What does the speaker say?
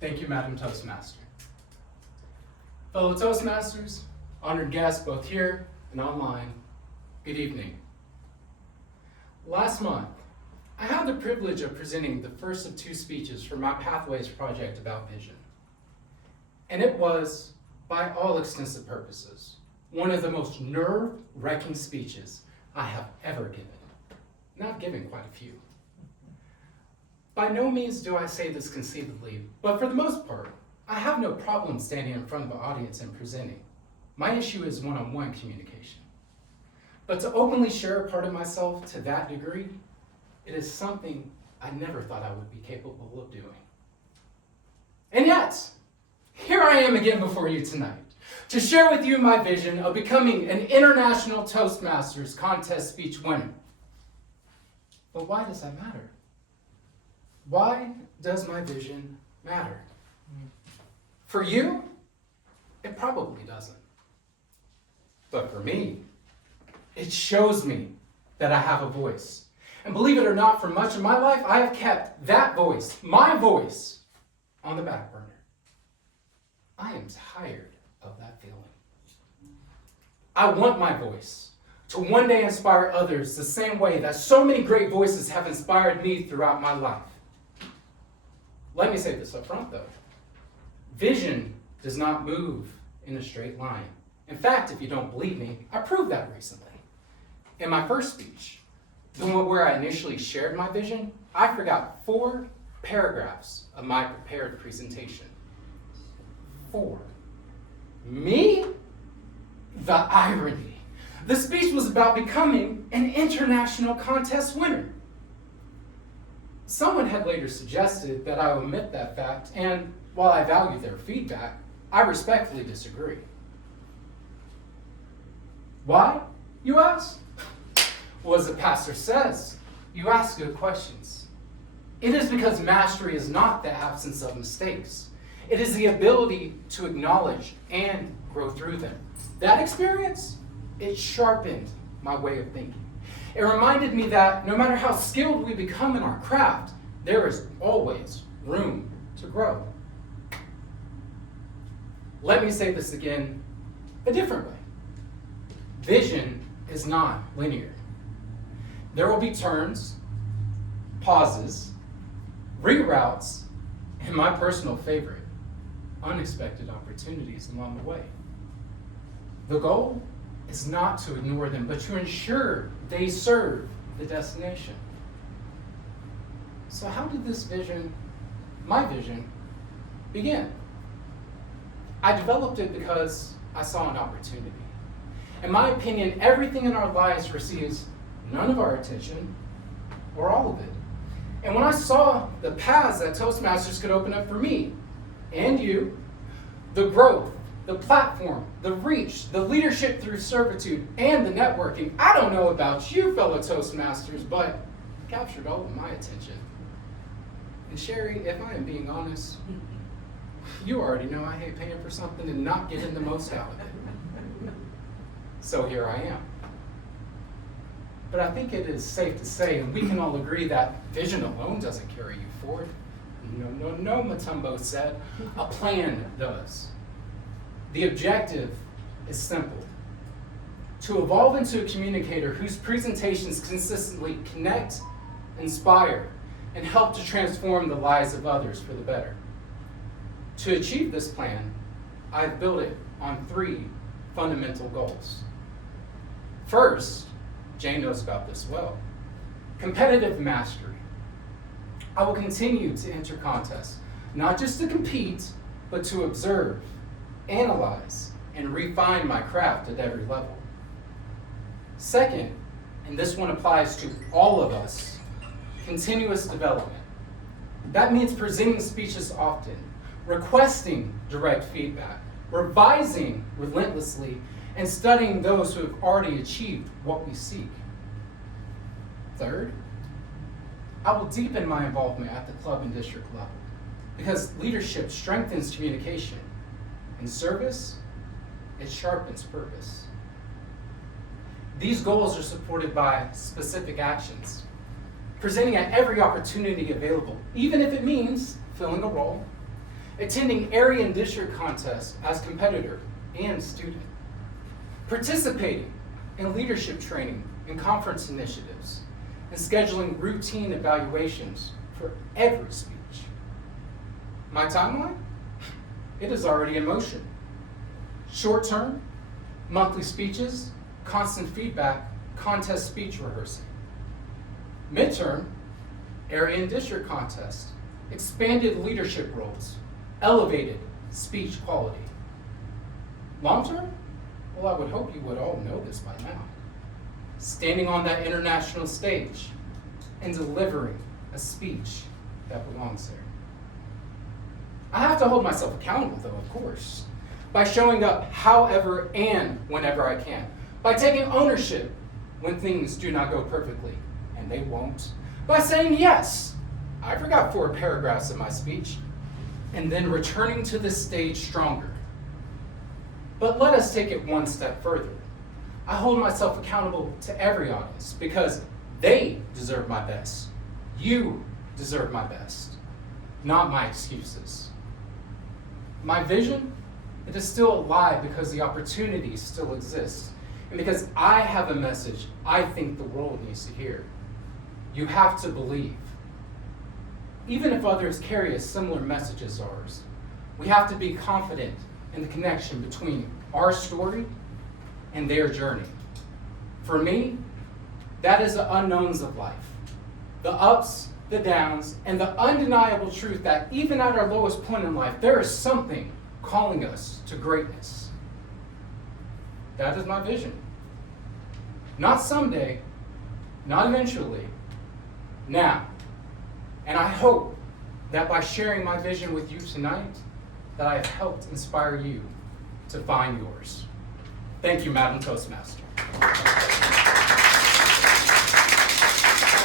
Thank you, Madam Toastmaster. Fellow Toastmasters, honored guests both here and online, good evening. Last month, I had the privilege of presenting the first of two speeches for my Pathways project about vision. And it was, by all extensive purposes, one of the most nerve-wracking speeches I have ever given. And I've given quite a few. By no means do I say this conceitedly, but for the most part, I have no problem standing in front of an audience and presenting. My issue is one-on-one communication. But to openly share a part of myself to that degree, it is something I never thought I would be capable of doing. And yet, here I am again before you tonight to share with you my vision of becoming an international Toastmasters contest speech winner. But why does that matter? Why does my vision matter? For you, it probably doesn't. But for me, it shows me that I have a voice. And believe it or not, for much of my life, I have kept that voice, my voice, on the back burner. I am tired of that feeling. I want my voice to one day inspire others the same way that so many great voices have inspired me throughout my life. Let me say this up front, though. Vision does not move in a straight line. In fact, if you don't believe me, I proved that recently. In my first speech, the one where I initially shared my vision, I forgot 4 paragraphs of my prepared presentation. 4. Me? The irony. The speech was about becoming an international contest winner. Someone had later suggested that I omit that fact, and while I value their feedback, I respectfully disagree. Why, you ask? Well, as the pastor says, you ask good questions. It is because mastery is not the absence of mistakes. It is the ability to acknowledge and grow through them. That experience, it sharpened my way of thinking. It reminded me that no matter how skilled we become in our craft, there is always room to grow. Let me say this again a different way. Vision is not linear. There will be turns, pauses, reroutes, and my personal favorite, unexpected opportunities along the way. The goal is not to ignore them, but to ensure they serve the destination. So how did this vision, my vision, begin? I developed it because I saw an opportunity. In my opinion, everything in our lives receives none of our attention, or all of it. And when I saw the paths that Toastmasters could open up for me and you, the growth, the platform, the reach, the leadership through servitude, and the networking, I don't know about you, fellow Toastmasters, but it captured all of my attention. And Sherry, if I am being honest, you already know I hate paying for something and not getting the most out of it. So here I am. But I think it is safe to say, and we can all agree, that vision alone doesn't carry you forward. No, Matumbo said. A plan does. The objective is simple: to evolve into a communicator whose presentations consistently connect, inspire, and help to transform the lives of others for the better. To achieve this plan, I've built it on 3 fundamental goals. First, Jane knows about this well: competitive mastery. I will continue to enter contests, not just to compete, but to observe, analyze, and refine my craft at every level. Second, and this one applies to all of us, continuous development. That means presenting speeches often, requesting direct feedback, revising relentlessly, and studying those who have already achieved what we seek. Third, I will deepen my involvement at the club and district level, because leadership strengthens communication, and service, it sharpens purpose. These goals are supported by specific actions, presenting at every opportunity available, even if it means filling a role, attending area and district contests as competitor and student, participating in leadership training and conference initiatives, and scheduling routine evaluations for every speech. My timeline? It is already in motion. Short-term, monthly speeches, constant feedback, contest speech rehearsing. Midterm, area and district contest, expanded leadership roles, elevated speech quality. Long-term? Well, I would hope you would all know this by now. Standing on that international stage and delivering a speech that belongs there. I have to hold myself accountable, though, of course, by showing up however and whenever I can, by taking ownership when things do not go perfectly, and they won't, by saying yes, I forgot 4 paragraphs in my speech, and then returning to the stage stronger. But let us take it one step further. I hold myself accountable to every audience because they deserve my best. You deserve my best, not my excuses. My vision, it is still alive because the opportunities still exist, and because I have a message I think the world needs to hear. You have to believe. Even if others carry a similar message as ours, we have to be confident in the connection between our story and their journey. For me, that is the unknowns of life, the ups, the downs, and the undeniable truth that even at our lowest point in life, there is something calling us to greatness. That is my vision. Not someday, not eventually, now. And I hope that by sharing my vision with you tonight, that I have helped inspire you to find yours. Thank you, Madam Toastmaster.